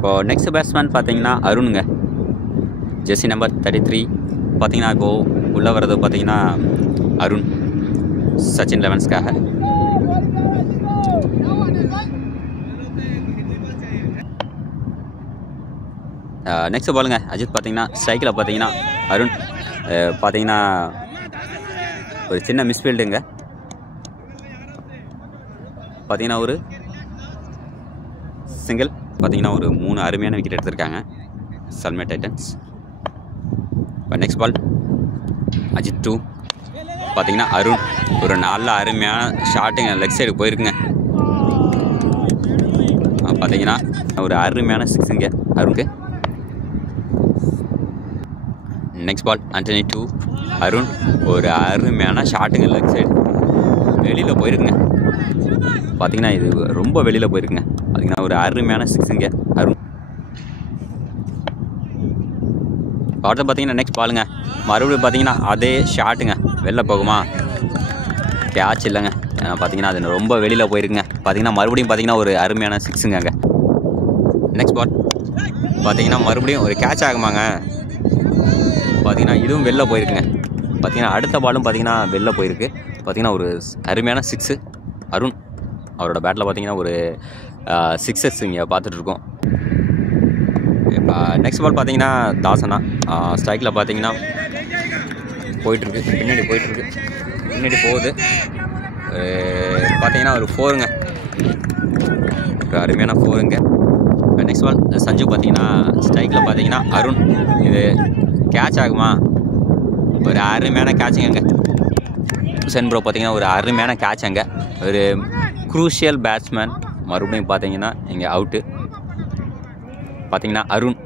இப்போது next batsman பார்த்தீங்கன்னா அருணுங்க, Jersey number 33. பார்த்தீங்கன்னா இப்போது உள்ளே வர்றது பார்த்தீங்கன்னா அருண், சச்சின் லெவன்ஸ்க்காக. நெக்ஸ்ட் பாலுங்க அஜித். பார்த்தீங்கன்னா ஸ்ட்ரைக்கில் பார்த்தீங்கன்னா அருண் பார்த்தீங்கன்னா ஒரு சின்ன மிஸ்ஃபீல்டுங்க. பார்த்தீங்கன்னா ஒரு சிங்கிள். பார்த்தீங்கன்னா ஒரு 3 அருமையான விக்கெட் எடுத்திருக்காங்க சல்மே டைட்டன்ஸ். இப்போ நெக்ஸ்ட் பால் அஜித் 2. பார்த்தீங்கன்னா அருண் ஒரு நல்ல அருமையான ஷாட்டுங்க, லெக் சைடு போயிருக்குங்க. பார்த்தீங்கன்னா ஒரு அருமையான 6ங்க அருணுக்கு. Next ball Antony 2. அருண் ஒரு அருமையான ஷாட்டுங்க, லெக் சைடு வெளியில் போயிருக்குங்க. பார்த்தீங்கன்னா இது ரொம்ப வெளியில் போயிருக்குங்க. பார்த்தீங்கன்னா ஒரு அருமையான 6ங்க அருண். அடுத்து பார்த்தீங்கன்னா நெக்ஸ்ட் பாலுங்க, மறுபடியும் பார்த்தீங்கன்னா அதே ஷாட்டுங்க, வெளில போகுமா, கேட்ச் இல்லைங்க. பார்த்தீங்கன்னா அது ரொம்ப வெளியில் போயிருக்குங்க. பார்த்தீங்கன்னா மறுபடியும் பார்த்தீங்கன்னா ஒரு அருமையான 6ங்க அங்கே. நெக்ஸ்ட் பால் பார்த்தீங்கன்னா மறுபடியும் ஒரு கேட்ச் ஆகுமாங்க. பார்த்தீங்கன்னா இதுவும் வெளில போயிருக்குங்க. பார்த்தீங்கன்னா அடுத்த பாலும் பார்த்தீங்கன்னா வெளில போயிருக்கு. பார்த்தீங்கன்னா ஒரு அருமையான 6 அருண். அவரோட பேட்டில் பார்த்தீங்கன்னா ஒரு 6 இங்கே பார்த்துட்ருக்கோம். இப்போ நெக்ஸ்ட் பால் பார்த்தீங்கன்னா தாசனா ஸ்ட்ரைக்கில் பார்த்தீங்கன்னா போயிட்டுருக்கு, பின்னாடி போயிட்டுருக்கு, பின்னாடி போகுது. பார்த்தீங்கன்னா ஒரு 4ங்க, ஒரு அருமையான 4ங்க. நெக்ஸ்ட் பால் சஞ்சு. பார்த்தீங்கன்னா ஸ்ட்ரைக்கில் பார்த்தீங்கன்னா அருண். இது கேட்ச் ஆகுமா, ஒரு அருமையான கேட்சுங்க. ஹுசேன் ப்ரோ பார்த்தீங்கன்னா ஒரு அருமையான கேட்ச் அங்கே. ஒரு குரூஷியல் பேட்ஸ்மேன் மறுபடியும் பார்த்தீங்கன்னா இங்கே அவுட்டு. பார்த்தீங்கன்னா அருண்